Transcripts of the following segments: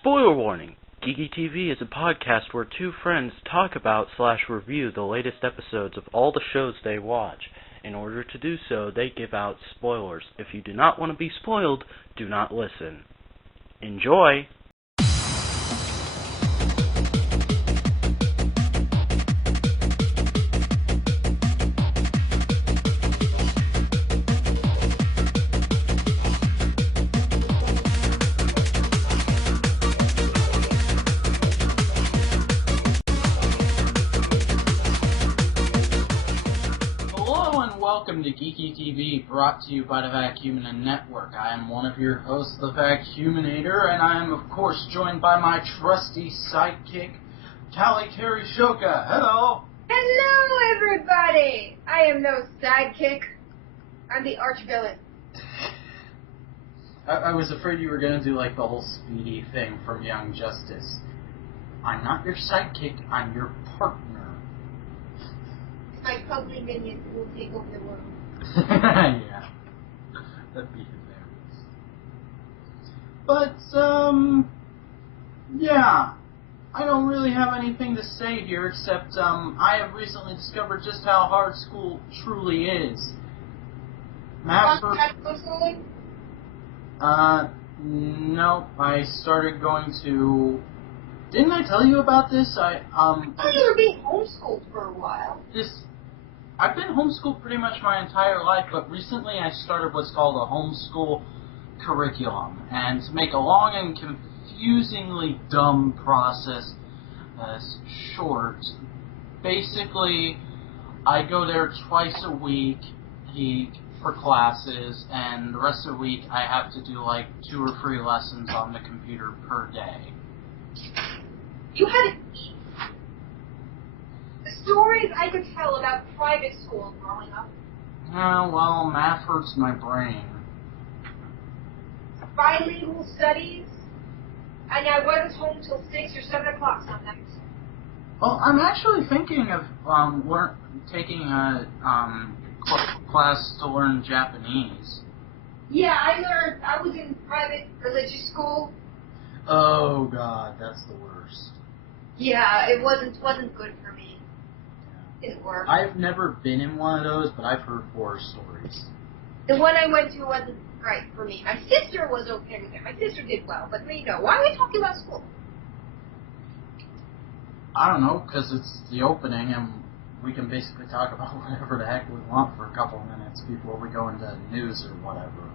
Spoiler warning! Geeky TV is a podcast where two friends talk about/review the latest episodes of all the shows they watch. In order to do so, they give out spoilers. If you do not want to be spoiled, do not listen. Enjoy! Welcome to Geeky TV, brought to you by the Vac Network. I am one of your hosts, the Vacuminator, and I am, of course, joined by my trusty sidekick, Cally Shoka. Hello! Hello, everybody! I am no sidekick. I'm the arch-villain. I was afraid you were going to do, like, the whole Speedy thing from Young Justice. I'm not your sidekick, I'm your partner. My cuddly minion will take over the world. Yeah. That'd be hilarious. But, yeah. I don't really have anything to say here, except, I have recently discovered just how hard school truly is. Homeschooling? No. I started going to... Didn't I tell you about this? I thought you were being homeschooled for a while. I've been homeschooled pretty much my entire life, but recently I started what's called a homeschool curriculum. And to make a long and confusingly dumb process short, basically I go there twice a week for classes, and the rest of the week I have to do like 2 or 3 lessons on the computer per day. You had stories I could tell about private school growing up. Well, math hurts my brain. Bilingual studies, and I wasn't home till 6 or 7 o'clock sometimes. Well, I'm actually thinking of taking a class to learn Japanese. Yeah, I was in private religious school. Oh God, that's the worst. Yeah, it wasn't good for me. Didn't work. I've never been in one of those, but I've heard horror stories. The one I went to wasn't right for me. My sister was okay with it. My sister did well, but me, no. Why are we talking about school? I don't know, because it's the opening, and we can basically talk about whatever the heck we want for a couple of minutes before we go into news or whatever.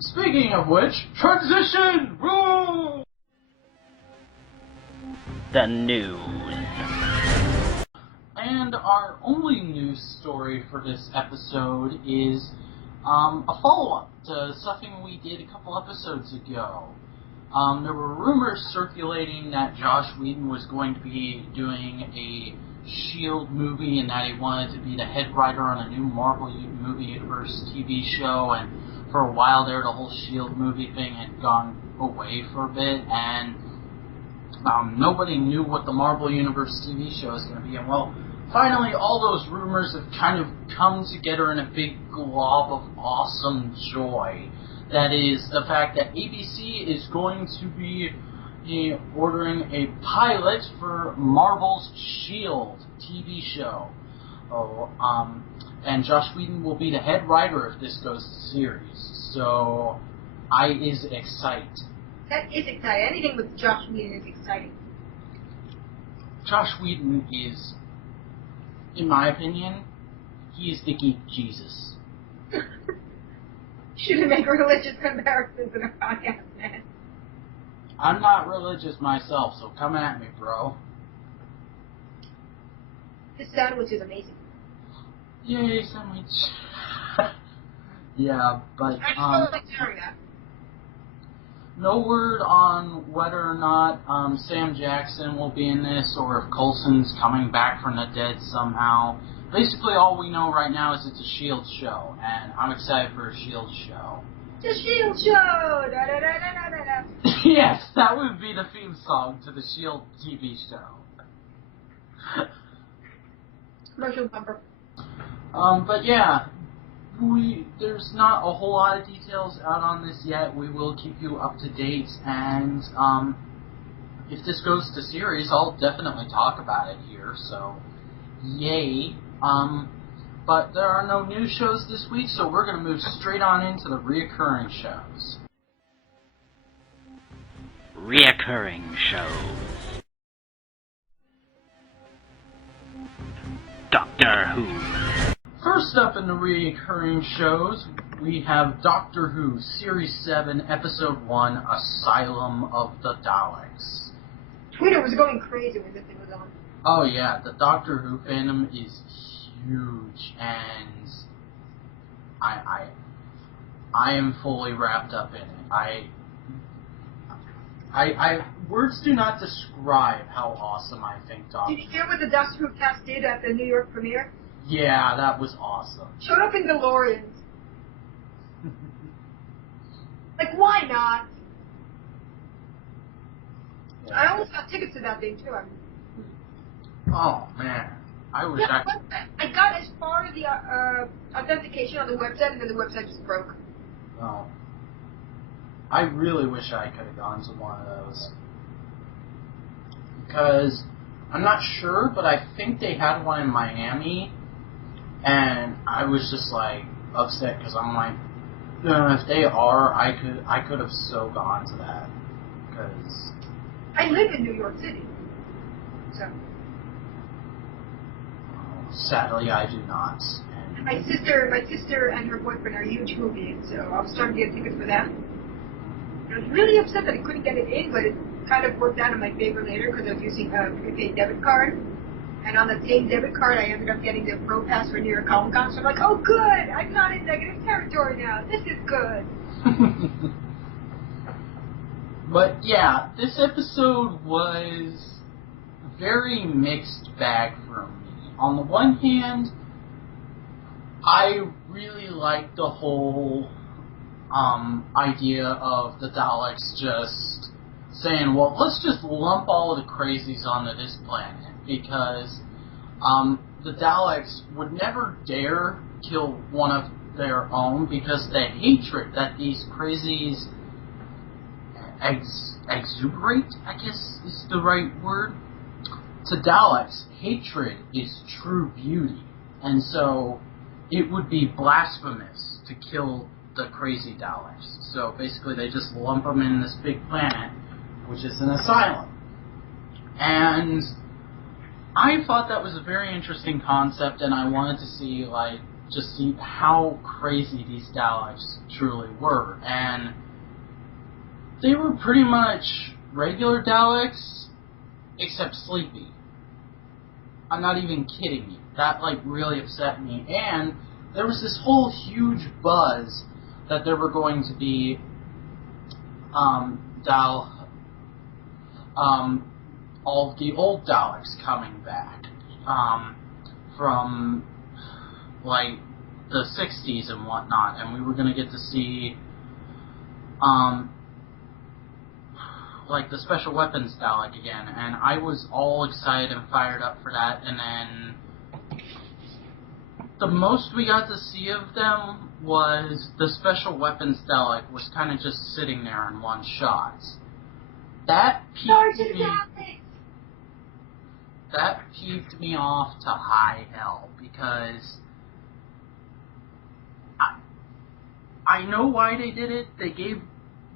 Speaking of which, transition! Woo! The news. And our only news story for this episode is a follow-up to something we did a couple episodes ago. There were rumors circulating that Joss Whedon was going to be doing a S.H.I.E.L.D. movie and that he wanted to be the head writer on a new Marvel Movie Universe TV show, and for a while there the whole S.H.I.E.L.D. movie thing had gone away for a bit, and nobody knew what the Marvel Universe TV show is going to be. And well, finally all those rumors have kind of come together in a big glob of awesome joy. That is the fact that ABC is going to be ordering a pilot for Marvel's S.H.I.E.L.D. TV show. And Joss Whedon will be the head writer if this goes to series. So, I is excited. That is exciting. Anything with Joss Whedon is exciting. Joss Whedon is, in my opinion, he is the geek Jesus. Shouldn't make religious comparisons in a podcast, man. I'm not religious myself, so come at me, bro. This sandwich is amazing. Yay, sandwich. Yeah, but, no word on whether or not Sam Jackson will be in this, or if Coulson's coming back from the dead somehow. Basically, all we know right now is it's a S.H.I.E.L.D. show, and I'm excited for a S.H.I.E.L.D. show. The S.H.I.E.L.D. show! Da, da, da, da, da, da. Yes, that would be the theme song to the S.H.I.E.L.D. TV show. Commercial bumper. But yeah, There's not a whole lot of details out on this yet. We will keep you up to date, and if this goes to series, I'll definitely talk about it here, so yay. But there are no new shows this week, so we're going to move straight on into the reoccurring shows. Reoccurring shows. Doctor Who. First up in the reoccurring shows, we have Doctor Who, Series 7, Episode 1, Asylum of the Daleks. Twitter was going crazy when this thing was on. Oh yeah, the Doctor Who fandom is huge, and I am fully wrapped up in it. Words do not describe how awesome I think Doctor Who. Did you hear what the Doctor Who cast did at the New York premiere? Yeah, that was awesome. Showed up in DeLoreans. Like, why not? Yeah. I almost got tickets to that thing, too. Oh, man. I wish I got as far as the authentication on the website, and then the website just broke. Oh. I really wish I could have gone to one of those. Because, I'm not sure, but I think they had one in Miami, and I was just, like, upset, because I'm like, if they are, I could have so gone to that. Because I live in New York City, so... Sadly, I do not. And My sister and her boyfriend are huge moviees, so I was trying to get tickets for them. I was really upset that I couldn't get it in, but it kind of worked out in my favor later because I was using a prepaid debit card. And on the same debit card, I ended up getting the Pro Pass for New York Comic Con. So I'm like, oh, good! I'm not in negative territory now. This is good. But yeah, this episode was very mixed bag for me. On the one hand, I really liked the whole idea of the Daleks just saying, well, let's just lump all of the crazies onto this planet, because the Daleks would never dare kill one of their own, because the hatred that these crazies exuberate, I guess is the right word, to Daleks, hatred is true beauty, and so it would be blasphemous to kill the crazy Daleks. So basically they just lump them in this big planet, which is an asylum. And I thought that was a very interesting concept, and I wanted to see, like, just see how crazy these Daleks truly were. And they were pretty much regular Daleks, except sleepy. I'm not even kidding you. That, like, really upset me. And there was this whole huge buzz that there were going to be all of the old Daleks coming back from, like, the 60s and whatnot, and we were going to get to see like the Special Weapons Dalek again, and I was all excited and fired up for that, and then the most we got to see of them was the Special Weapons Dalek was kind of just sitting there in one shot. That peeved me off to high hell, because I know why they did it. They gave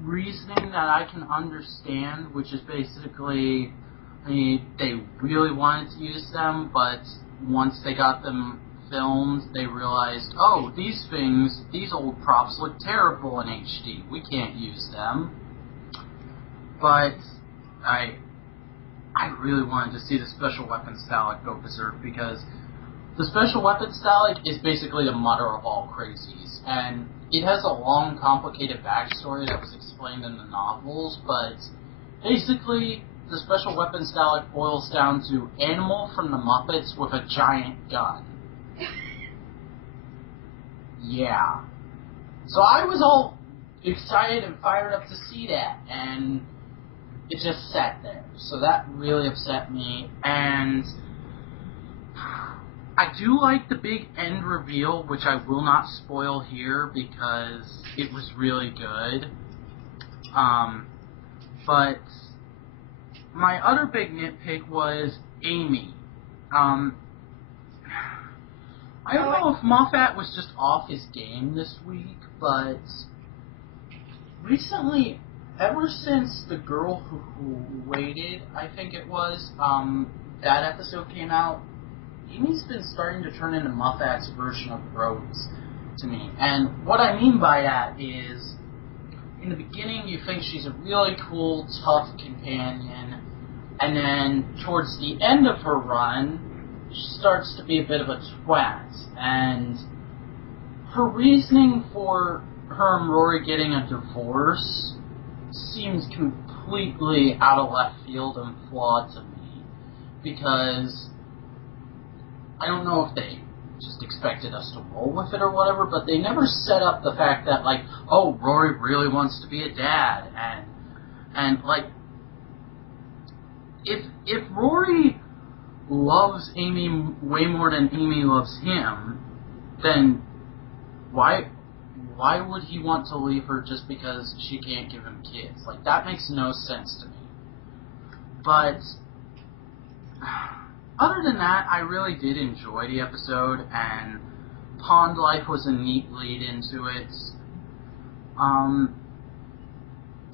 reasoning that I can understand, which is basically, they really wanted to use them, but once they got them filmed, they realized, oh, these old props look terrible in HD. We can't use them. But I really wanted to see the Special Weapons Dalek go berserk, because the Special Weapons Dalek is basically the mother of all crazies, and it has a long, complicated backstory that was explained in the novels, but basically, the Special Weapons Dalek boils down to Animal from the Muppets with a giant gun. Yeah. So I was all excited and fired up to see that, and it just sat there. So that really upset me, and I do like the big end reveal, which I will not spoil here because it was really good. But my other big nitpick was Amy. I don't know if Moffat was just off his game this week, but recently, ever since The Girl Who Waited, I think it was, that episode came out, Amy's been starting to turn into Moffat's version of Rose to me. And what I mean by that is, in the beginning you think she's a really cool, tough companion, and then towards the end of her run, she starts to be a bit of a twat. And her reasoning for her and Rory getting a divorce seems completely out of left field and flawed to me, because I don't know if they just expected us to roll with it or whatever, but they never set up the fact that, like, oh, Rory really wants to be a dad, and like, if Rory loves Amy way more than Amy loves him, then why would he want to leave her just because she can't give him kids? Like, that makes no sense to me. But other than that, I really did enjoy the episode, and Pond Life was a neat lead into it.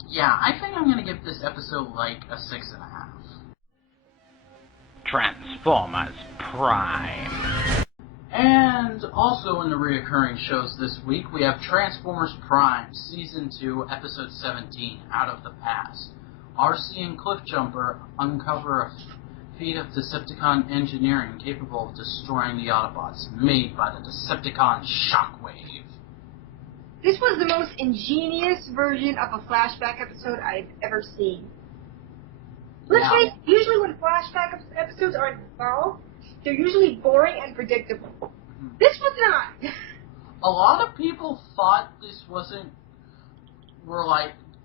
Yeah, I think I'm going to give this episode like a 6.5. Transformers Prime. And also in the reoccurring shows this week, we have Transformers Prime, Season 2, Episode 17, Out of the Past. RC and Cliffjumper uncover a feat of Decepticon engineering capable of destroying the Autobots, made by the Decepticon Shockwave. This was the most ingenious version of a flashback episode I've ever seen. Let's face it, usually when flashback episodes are involved, they're usually boring and predictable. This was not. A lot of people thought this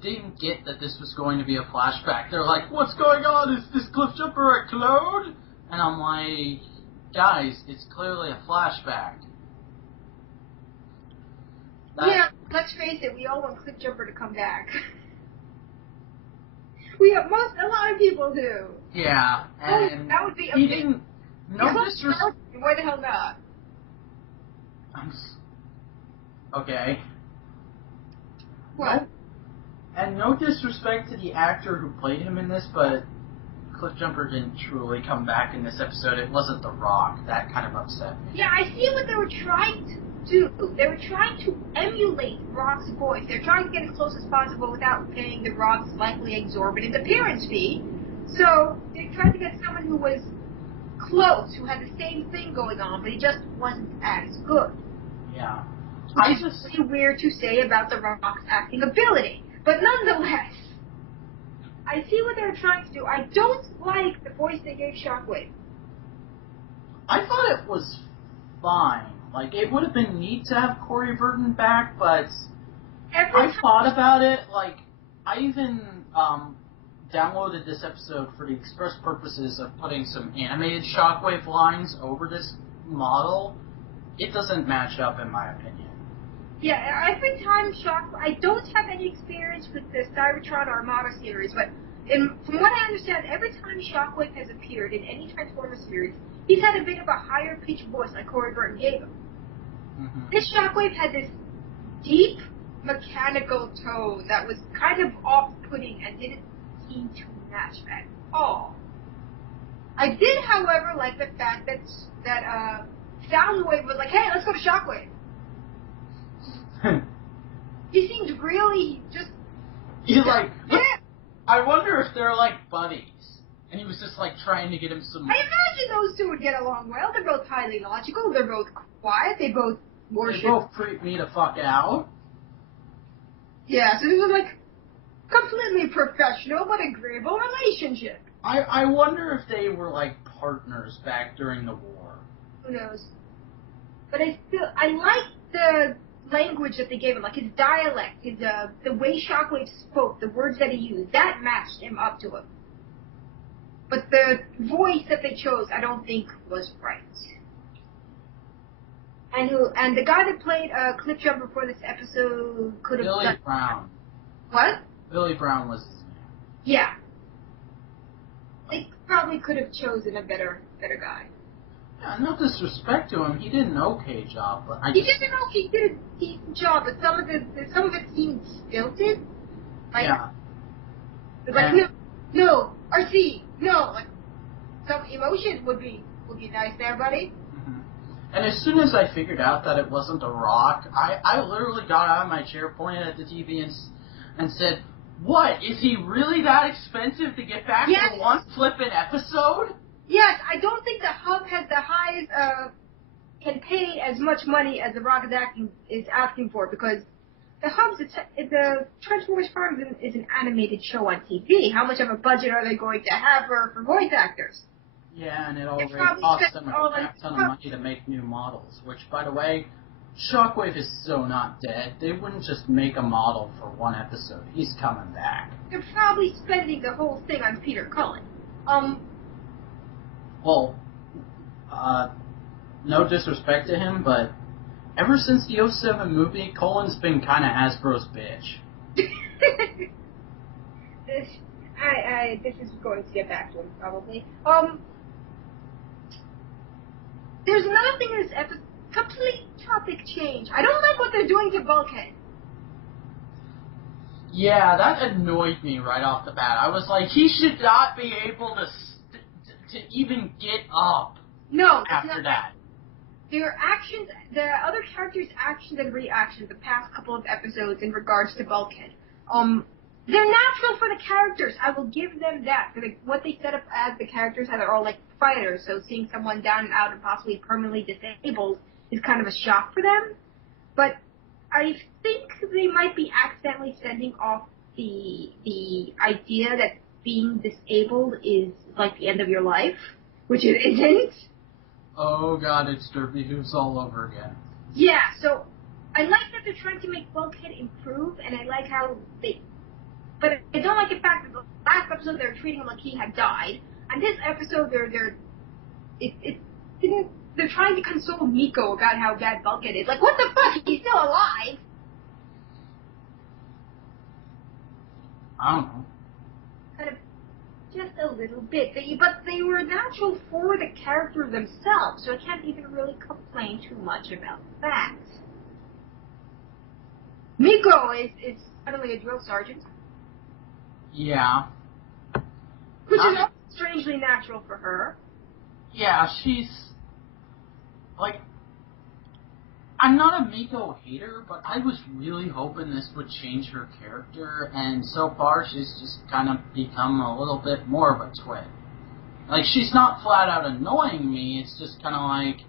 didn't get that this was going to be a flashback. They're like, what's going on? Is this Cliffjumper a clone? And I'm like, guys, it's clearly a flashback. Yeah, let's face it, we all want Cliffjumper to come back. A lot of people do. Yeah, and that would be he didn't. No disrespect. Why the hell not? Okay. What? And no disrespect to the actor who played him in this, but Cliffjumper didn't truly come back in this episode. It wasn't The Rock. That kind of upset me. Yeah, I see what they were trying to do. They were trying to emulate Rock's voice. They're trying to get as close as possible without paying The Rock's likely exorbitant appearance fee. So they tried to get someone who was close, who had the same thing going on, but he just wasn't as good. Yeah. Which is really weird to say about The Rock's acting ability. But nonetheless, I see what they're trying to do. I don't like the voice they gave Shockwave. I thought it was fine. Like, it would have been neat to have Corey Burton back, but I thought about it. Like, I even downloaded this episode for the express purposes of putting some animated Shockwave lines over this model. It doesn't match up, in my opinion. Yeah, every time I don't have any experience with the Cybertron Armada series, but from what I understand, every time Shockwave has appeared in any Transformers series, he's had a bit of a higher pitched voice like Corey Burton gave him. Mm-hmm. This Shockwave had this deep, mechanical tone that was kind of off-putting and didn't seem to match at all. I did, however, like the fact that Soundwave was like, hey, let's go to Shockwave. He seemed really just... He's like, I wonder if they're like buddies. And he was just like trying to get him some... I imagine those two would get along well. They're both highly logical. They're both quiet. They both worship... They both creep me the fuck out. Yeah, so this was like completely professional but agreeable relationship. I wonder if they were like partners back during the war. Who knows? But I like the language that they gave him, like his dialect, his the way Shockwave spoke, the words that he used, that matched him up to him. But the voice that they chose, I don't think was right. And the guy that played Clipjumper for this episode could have Billy Brown. What? Billy Brown was his name. Yeah. They probably could have chosen a better guy. Yeah, no disrespect to him, he did an okay job, but He did a decent job, but some of it seemed stilted. Like, yeah. It's like, no, RC, no, like, some emotion would be nice there, buddy. Mm-hmm. And as soon as I figured out that it wasn't a rock, I literally got out of my chair, pointed at the TV, and said, "What, is he really that expensive to get back to one flippin' episode?" Yes, I don't think the Hub has the highest, can pay as much money as the Rock is asking for, because the Hub's, the Transformers Farms is an animated show on TV. How much of a budget are they going to have for voice actors? Yeah, and it already costs them a crap ton of money to make new models, which, by the way, Shockwave is so not dead. They wouldn't just make a model for one episode. He's coming back. They're probably spending the whole thing on Peter Cullen. Well, no disrespect to him, but ever since the 07 movie, Cullen's been kind of Hasbro's bitch. This is going to get back to him, probably. There's another thing in this episode, complete topic change. I don't like what they're doing to Bulkhead. Yeah, that annoyed me right off the bat. I was like, he should not be able to even get up. No, after that. Their actions, the other characters' actions and reactions the past couple of episodes in regards to Bulkhead, they're natural for the characters. I will give them that. For what they set up as the characters, how they're all like fighters, so seeing someone down and out and possibly permanently disabled is kind of a shock for them. But I think they might be accidentally sending off the idea that being disabled is like the end of your life, which it isn't. Oh god, it's Derby Hooves all over again. Yeah, so I like that they're trying to make Bulkhead improve, and I like how but I don't like the fact that the last episode they were treating him like he had died, and this episode they're trying to console Miko about how bad Bulkhead is. Like, what the fuck? He's still alive. I don't know. Kind of, just a little bit. But they were natural for the character themselves, so I can't even really complain too much about that. Miko is suddenly a drill sergeant. Yeah. Which is also strangely natural for her. Yeah, she's... like... I'm not a Miko hater, but I was really hoping this would change her character, and so far she's just kind of become a little bit more of a twit. Like, she's not flat out annoying me, it's just kind of like,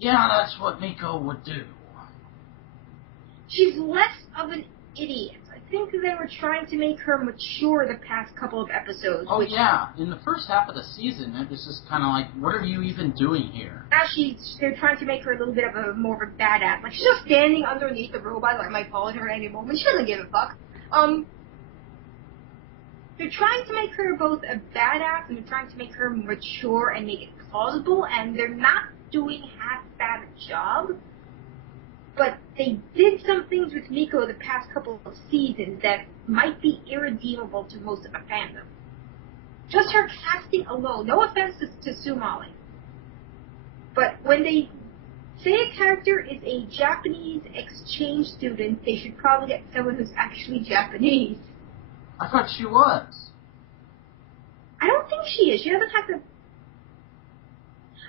yeah, that's what Miko would do. She's less of an idiot. I think they were trying to make her mature the past couple of episodes. Oh, yeah. In the first half of the season, it was just kind of like, what are you even doing here? Now they're trying to make her a little bit of more of a badass. Like, she's just standing underneath the robot that might fall at her at any moment. She doesn't give a fuck. They're trying to make her both a badass and they're trying to make her mature and make it plausible, and they're not doing half bad a job. But they did some things with Miko the past couple of seasons that might be irredeemable to most of the fandom. Just her casting alone, no offense to Sumali, but when they say a character is a Japanese exchange student, they should probably get someone who's actually Japanese. I thought she was. I don't think she is. She doesn't have to...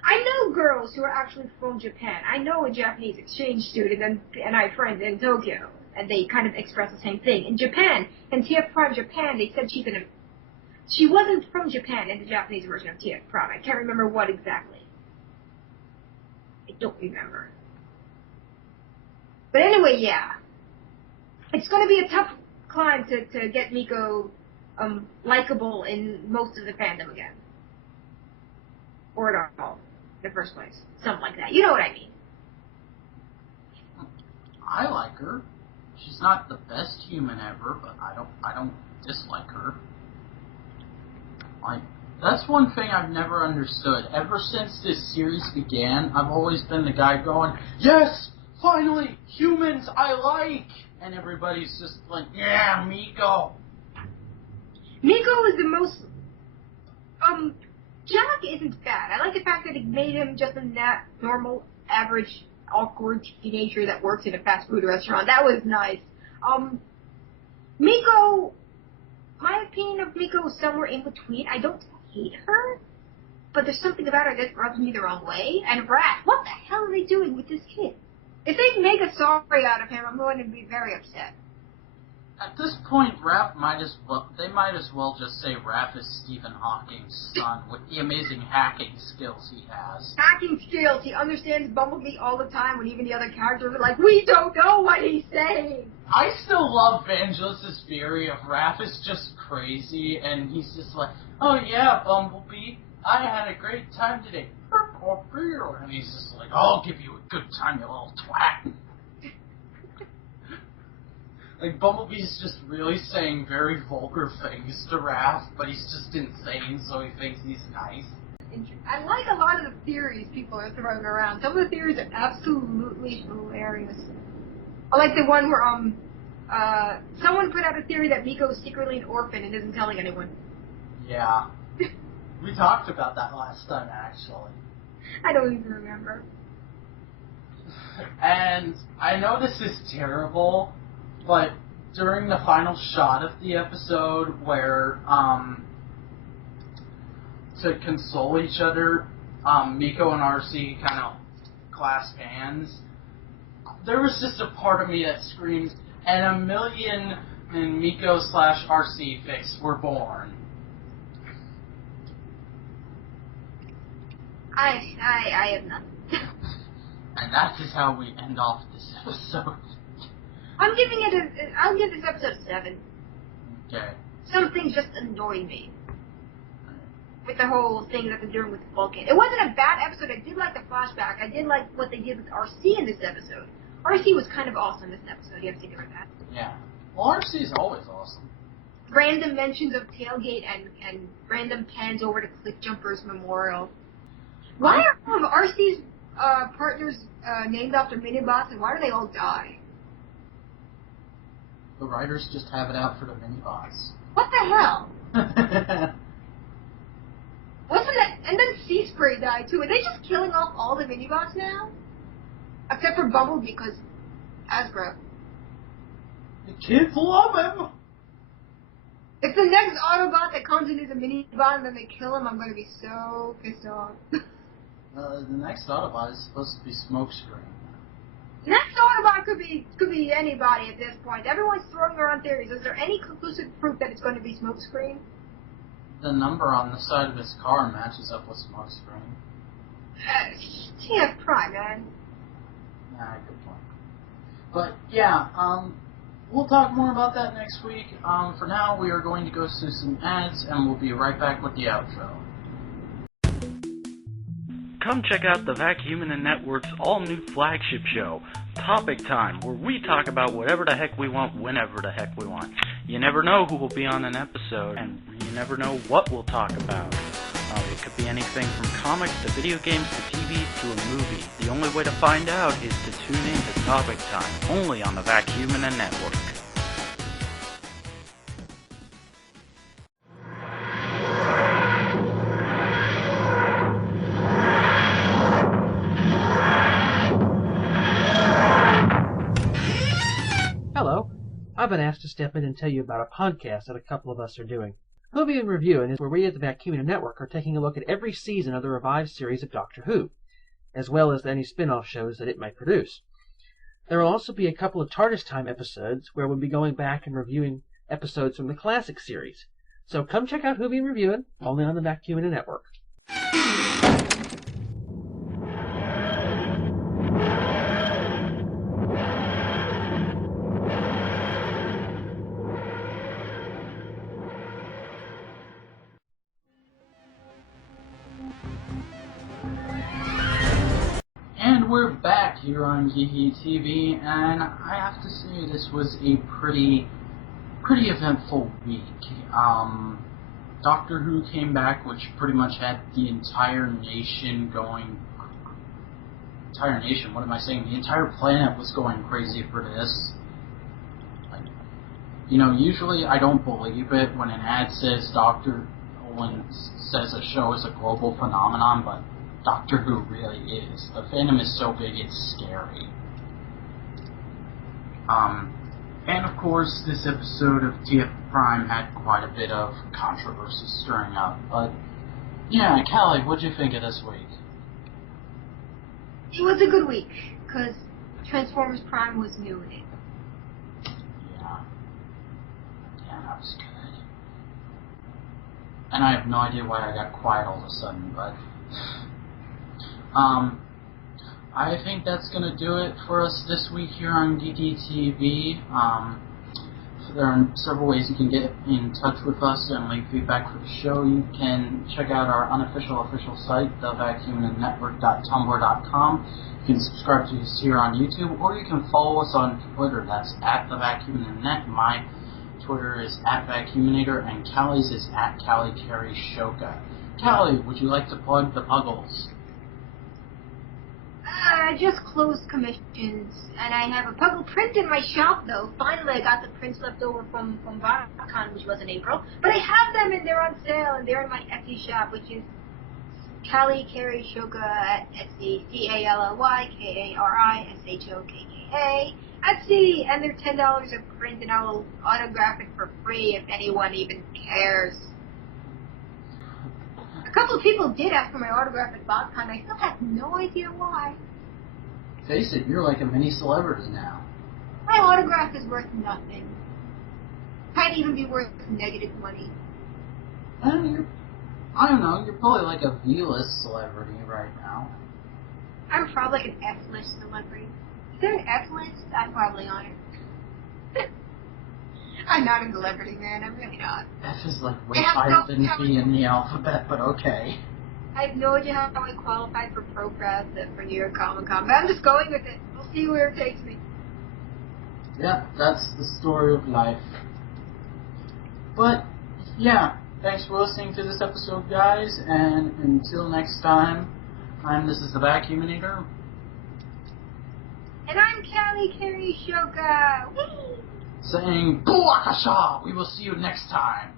I know girls who are actually from Japan. I know a Japanese exchange student, and I have friends in Tokyo, and they kind of express the same thing. In Japan, in TF Prime Japan, they said she wasn't from Japan in the Japanese version of TF Prime. I can't remember what exactly. I don't remember. But anyway, yeah. It's going to be a tough climb to get Miko likable in most of the fandom again. Or at all. In the first place. Something like that. You know what I mean. I like her. She's not the best human ever, but I don't dislike her. Like, That's one thing I've never understood. Ever since this series began, I've always been the guy going, yes, finally, humans I like! And everybody's just like, yeah, Miko. Miko is the most... Jack isn't bad. I like the fact that it made him just a normal, average, awkward teenager that works in a fast food restaurant. That was nice. Miko... My opinion of Miko is somewhere in between. I don't hate her, but there's something about her that rubs me the wrong way. And Raph, what the hell are they doing with this kid? If they make a sorry out of him, I'm going to be very upset. At this point, Raph might as well just say Raph is Stephen Hawking's son with the amazing hacking skills he has. Hacking skills. He understands Bumblebee all the time when even the other characters are like, we don't know what he's saying. I still love Vangelis' theory of Raph is just crazy, and he's just like, oh yeah, Bumblebee, I had a great time today. And he's just like, I'll give you a good time, you little twat. Like, Bumblebee's just really saying very vulgar things to Raph, but he's just insane, so he thinks he's nice. I like a lot of the theories people are throwing around. Some of the theories are absolutely hilarious. I like the one where, someone put out a theory that Miko is secretly an orphan and isn't telling anyone. Yeah. We talked about that last time, actually. I don't even remember. And I know this is terrible, but during the final shot of the episode where, to console each other, Miko and RC kind of clasped hands, there was just a part of me that screams, and a million Miko/RC fics were born. I have nothing. And that is how we end off this episode. I'll give this episode a 7. Okay. Some things just annoy me. With the whole thing that they're doing with Vulcan. It wasn't a bad episode. I did like the flashback. I did like what they did with RC in this episode. RC was kind of awesome this episode. You have to give her that. Yeah. Well, RC is always awesome. Random mentions of Tailgate and random pans over to Cliffjumper's memorial. Why are all of RC's partners named after Minibots, and why do they all die? The writers just have it out for the Minibots. What the hell? Wasn't that... And then Sea Spray died, too. Are they just killing off all the Minibots now? Except for Bumblebee, because Hasbro. The kids love him! If the next Autobot that comes in is a Minibot and then they kill him, I'm going to be so pissed off. The next Autobot is supposed to be Smokescreen. Next Autobot could be anybody at this point. Everyone's throwing around theories. Is there any conclusive proof that it's going to be Smokescreen? The number on the side of his car matches up with Smokescreen. TF Prime, man. Nah, good point. But, yeah, we'll talk more about that next week. For now, we are going to go through some ads, and we'll be right back with the outro. Come check out the Vacuum and Network's all-new flagship show, Topic Time, where we talk about whatever the heck we want, whenever the heck we want. You never know who will be on an episode, and you never know what we'll talk about. It could be anything from comics to video games to TV to a movie. The only way to find out is to tune in to Topic Time, only on the Vacuum and Network. Hello. I've been asked to step in and tell you about a podcast that a couple of us are doing. Whedon Reviewing is where we at the Vacuum Network are taking a look at every season of the revived series of Doctor Who, as well as any spin-off shows that it might produce. There will also be a couple of TARDIS Time episodes where we'll be going back and reviewing episodes from the classic series. So come check out Whedon Reviewing, only on the Vacuum Network. We're back here on Geeky TV, and I have to say this was a pretty eventful week. Doctor Who came back, which pretty much had the entire nation going... Entire nation? What am I saying? The entire planet was going crazy for this. Like, you know, usually I don't believe it when an ad says says a show is a global phenomenon, but Doctor Who really is. The fandom is so big, it's scary. And of course, this episode of TF Prime had quite a bit of controversy stirring up. But, yeah, Cally, what'd you think of this week? It was a good week, because Transformers Prime was new in it. Yeah. Yeah, that was good. And I have no idea why I got quiet all of a sudden, but... I think that's going to do it for us this week here on Geeky TV. There are several ways you can get in touch with us and leave feedback for the show. You can check out our unofficial site, thevacuumnetwork.tumblr.com. You can subscribe to us here on YouTube, or you can follow us on Twitter. That's @thevacuumnet. My Twitter is @vacuuminator, and Cally's is @CallyCarryShoka. Cally, would you like to plug the Puggles? I just closed commissions, and I have a Puggle print in my shop, though. Finally, I got the prints left over from Vac, which was in April. But I have them, and they're on sale, and they're in my Etsy shop, which is Cally Carry Shoka at Etsy, CallyKarishOka, Etsy, and they're $10 a print, and I will autograph it for free if anyone even cares. A couple of people did ask for my autograph at BotCon. I still have no idea why. Face it, you're like a mini celebrity now. My autograph is worth nothing. Might even be worth negative money. I don't know, you're probably like a V-list celebrity right now. I'm probably like an F-list celebrity. Is there an F-list? I'm probably on it. I'm not a celebrity, man. I'm really not. F is like way higher than B in the alphabet, but okay. I have no idea how I qualified for Pro Press for New York Comic Con, but I'm just going with it. We'll see where it takes me. Yeah, that's the story of life. But, yeah, thanks for listening to this episode, guys, and until next time, this is the Vacuuminator. And I'm Cally Carry Shoka. Whee! Saying, Buakasha! We will see you next time.